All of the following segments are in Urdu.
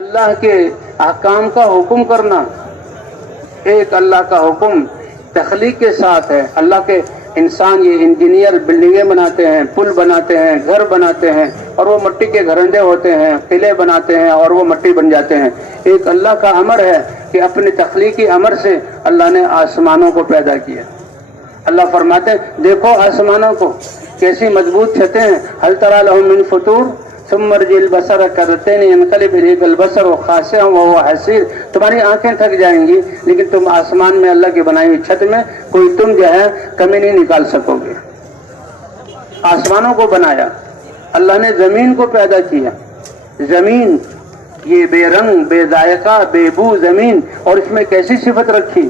اللہ کے احکام کا حکم کرنا، ایک اللہ کا حکم تخلیق کے ساتھ ہے۔ اللہ کے انسان یہ انجینئر بلڈنگیں بناتے ہیں، پل بناتے ہیں، گھر بناتے ہیں، اور وہ مٹی کے گھرندے ہوتے ہیں، قلعے بناتے ہیں اور وہ مٹی بن جاتے ہیں۔ ایک اللہ کا امر ہے کہ اپنے تخلیقی امر سے اللہ نے آسمانوں کو پیدا کیا۔ اللہ فرماتے ہیں دیکھو آسمانوں کو کیسی مضبوط چھتیں ہیں، هل تری لهم من فطور ثم ارجع البصر کرتين ينقلب اليك البصر خاسئا وهو حسير۔ تمہاری آنکھیں تھک جائیں گی لیکن تم آسمان میں اللہ کی بنائی ہوئی چھت میں کوئی تم جو ہے کمی نہیں نکال سکو گے۔ آسمانوں کو بنایا، اللہ نے زمین کو پیدا کیا۔ زمین یہ بے رنگ، بے ذائقہ، بے بو زمین، اور اس میں کیسی صفت رکھی،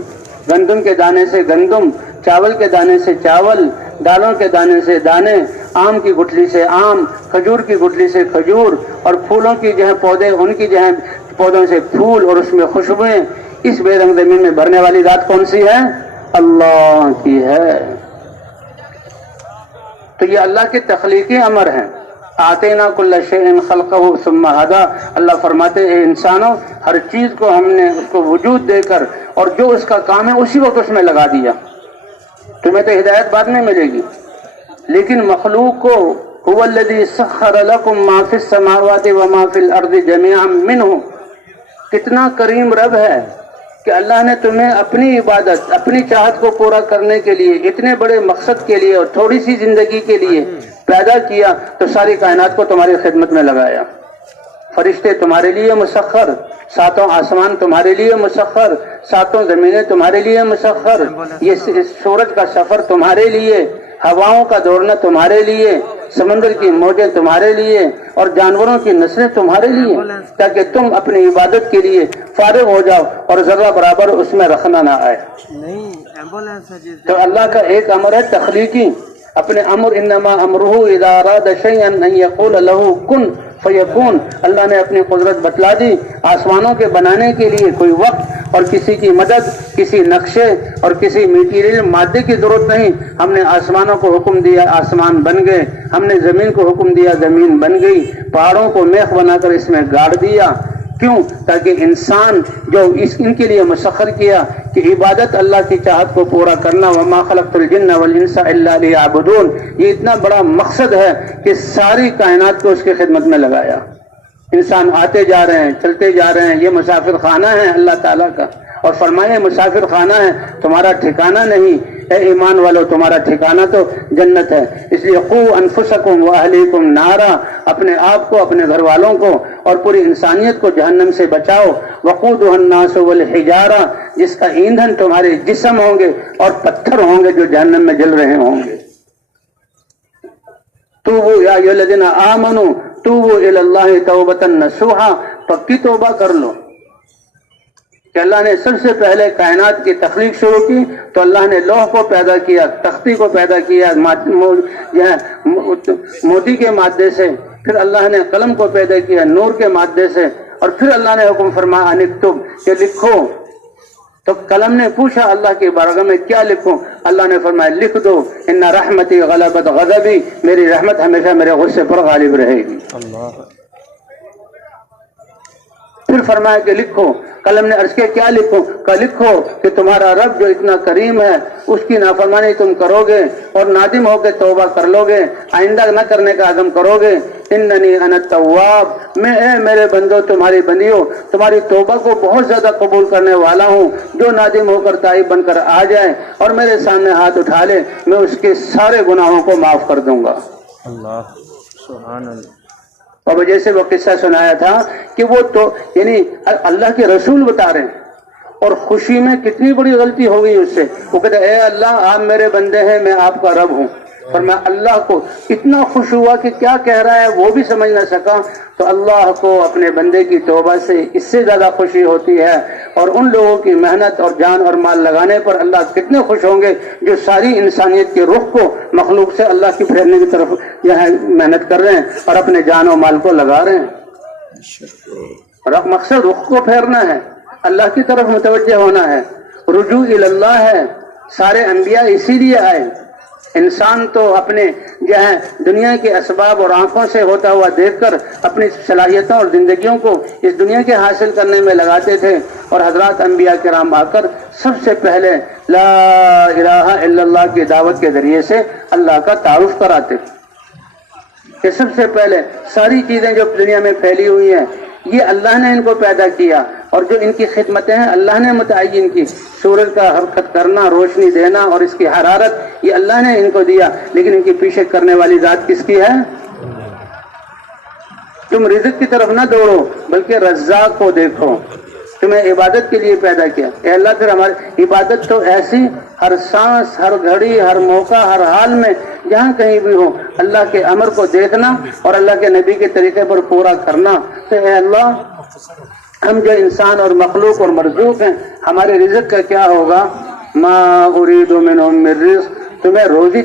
گندم کے دانے سے گندم، چاول کے دانے سے چاول، دالوں کے دانے سے دانے، آم کی گٹھلی سے آم، کھجور کی گٹھلی سے کھجور، اور پھولوں کی جو ہے پودے، ان کی جو ہے پودوں سے پھول، اور اس میں خوشبوئیں۔ اس بے رنگ زمین میں بھرنے والی ذات کون سی ہے؟ اللہ کی ہے۔ تو یہ اللہ کے تخلیقی امر ہیں۔ آتینا کل شیء خلقہ ثم ہدی۔ اللہ فرماتے ہیں انسانوں ہر چیز کو ہم نے اس کو وجود دے کر اور جو اس کا کام ہے اسی وقت اس میں لگا دیا۔ تمہیں تو ہدایت بعد میں ملے گی، لیکن مخلوق کو هو الذی سخر لکم ما فی السماوات وما فی الارض جميعا منہ، کتنا کریم رب ہے کہ اللہ نے تمہیں اپنی عبادت، اپنی چاہت کو پورا کرنے کے لیے، اتنے بڑے مقصد کے لیے اور تھوڑی سی زندگی کے لیے پیدا کیا، تو ساری کائنات کو تمہاری خدمت میں لگایا۔ فرشتے تمہارے لیے مسخر، ساتوں آسمان تمہارے لیے مسخر، ساتوں زمینیں تمہارے لیے مسخر، یہ سورج کا سفر تمہارے لیے، ہواؤں کا دوڑنا تمہارے لیے، سمندر کی موجیں تمہارے لیے، اور جانوروں کی نسلیں تمہارے لیے، تاکہ تم اپنی عبادت کے لیے فارغ ہو جاؤ اور ذرہ برابر اس میں رکھنا نہ آئے۔ تو اللہ کا ایک امر ہے تخلیقی، اپنے امر انما امرہ اذا اراد شیئا ان یقول له کن فیکون۔ اللہ نے اپنی قدرت بتلا دی۔ آسمانوں کے بنانے کے لیے کوئی وقت اور کسی کی مدد، کسی نقشے اور کسی میٹیریل مادے کی ضرورت نہیں۔ ہم نے آسمانوں کو حکم دیا، آسمان بن گئے۔ ہم نے زمین کو حکم دیا، زمین بن گئی۔ پہاڑوں کو میخ بنا کر اس میں گاڑ دیا۔ کیوں؟ تاکہ انسان جو ان کے لیے مسخر کیا کہ عبادت اللہ کی چاہت کو پورا کرنا، وما خلقت الجن والانس الا لیعبدون، یہ اتنا بڑا مقصد ہے کہ ساری کائنات کو اس کی خدمت میں لگایا۔ انسان آتے جا رہے ہیں، چلتے جا رہے ہیں، یہ مسافر خانہ ہے اللہ تعالیٰ کا، اور فرمائے مسافر خانہ ہے، تمہارا ٹھکانہ نہیں۔ اے ایمان والو تمہارا ٹھکانہ تو جنت ہے۔ اس لیے قو انفسکم واہلیکم نارا، اپنے آپ کو، اپنے گھر والوں کو اور پوری انسانیت کو جہنم سے بچاؤ۔ وقودھا الناس والحجارہ، جس کا ایندھن تمہارے جسم ہوں گے اور پتھر ہوں گے جو جہنم میں جل رہے ہوں گے۔ توبوا یا ایھا الذین آمنوا توبوا الی اللہ توبۃ نصوحا، پکی توبہ کر لو۔ کہ اللہ نے سب سے پہلے کائنات کی تخلیق شروع کی تو اللہ نے لوح کو پیدا کیا، تختی کو پیدا کیا موتی کے مادے سے، پھر اللہ نے قلم کو پیدا کیا نور کے مادے سے، اور پھر اللہ نے حکم فرمایا ان اکتب، کہ لکھو۔ تو قلم نے پوچھا اللہ کی بارگاہ میں کیا لکھوں؟ اللہ نے فرمایا لکھ دو ان رحمتی غلبت غضبی، میری رحمت ہمیشہ میرے غصے پر غالب رہے گی۔ پھر فرمایا کہ لکھو۔ قلم نے عرض کیا کیا لکھوں؟ کہ لکھو کہ تمہارا رب جو اتنا کریم ہے اس کی نافرمانی تم کرو گے اور نادم ہو کے توبہ کر لو گے، آئندہ نہ کرنے کا عزم کرو گے۔ اننی انا التواب، میں اے میرے بندو تمہاری بندیوں تمہاری توبہ کو بہت زیادہ قبول کرنے والا ہوں۔ جو نادم ہو کر تائب بن کر آ جائے اور میرے سامنے ہاتھ اٹھا لے، میں اس کے سارے گناہوں کو معاف کر دوں گا۔ اللہ سبحان اللہ۔ اور جیسے وہ قصہ سنایا تھا کہ وہ تو یعنی اللہ کے رسول بتا رہے ہیں اور خوشی میں کتنی بڑی غلطی ہو گئی اس سے۔ وہ کہتے اے اللہ آپ میرے بندے ہیں، میں آپ کا رب ہوں۔ پر میں اللہ کو اتنا خوش ہوا کہ کیا کہہ رہا ہے وہ بھی سمجھ نہ سکا۔ تو اللہ کو اپنے بندے کی توبہ سے اس سے زیادہ خوشی ہوتی ہے، اور ان لوگوں کی محنت اور جان اور مال لگانے پر اللہ کتنے خوش ہوں گے جو ساری انسانیت کے رخ کو مخلوق سے اللہ کی پھیرنے کی طرف یہاں محنت کر رہے ہیں اور اپنے جان و مال کو لگا رہے ہیں۔ مقصد رخ کو پھیرنا ہے، اللہ کی طرف متوجہ ہونا ہے، رجوع الی اللہ ہے۔ سارے انبیاء اسی لیے آئے انسان تو اپنے جو ہے دنیا کے اسباب اور آنکھوں سے ہوتا ہوا دیکھ کر اپنی صلاحیتوں اور زندگیوں کو اس دنیا کے حاصل کرنے میں لگاتے تھے، اور حضرات انبیاء کرام آ کر سب سے پہلے لا الہ الا اللہ کی دعوت کے ذریعے سے اللہ کا تعارف کراتے تھے کہ سب سے پہلے ساری چیزیں جو دنیا میں پھیلی ہوئی ہیں یہ اللہ نے ان کو پیدا کیا، اور جو ان کی خدمتیں ہیں اللہ نے متعین کی، سورج کا حرکت کرنا، روشنی دینا اور اس کی حرارت یہ اللہ نے ان کو دیا، لیکن ان کی پیچھے کرنے والی ذات کس کی ہے؟ تم رزق کی طرف نہ دوڑو بلکہ رزاق کو دیکھو، تمہیں عبادت کے لیے پیدا کیا۔ اے اللہ، پھر ہماری عبادت تو ایسی ہر سانس، ہر گھڑی، ہر موقع، ہر حال میں جہاں کہیں بھی ہو اللہ کے امر کو دیکھنا اور اللہ کے نبی کے طریقے پر پورا کرنا۔ تو اے اللہ، ہم جو انسان اور مخلوق اور مرزوق ہیں، ہمارے رزق کا کیا ہوگا؟ ما اريد منهم من رزق، تمہیں روزی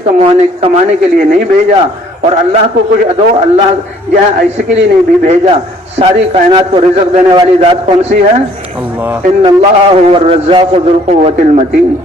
کمانے کے لیے نہیں بھیجا، اور اللہ کو کچھ دو، اللہ جہاں ایسے کے لیے نہیں بھی بھیجا۔ ساری کائنات کو رزق دینے والی ذات کون سی ہے؟ اللہ۔ ان اللہ هو الرزاق ذو القوة المتین۔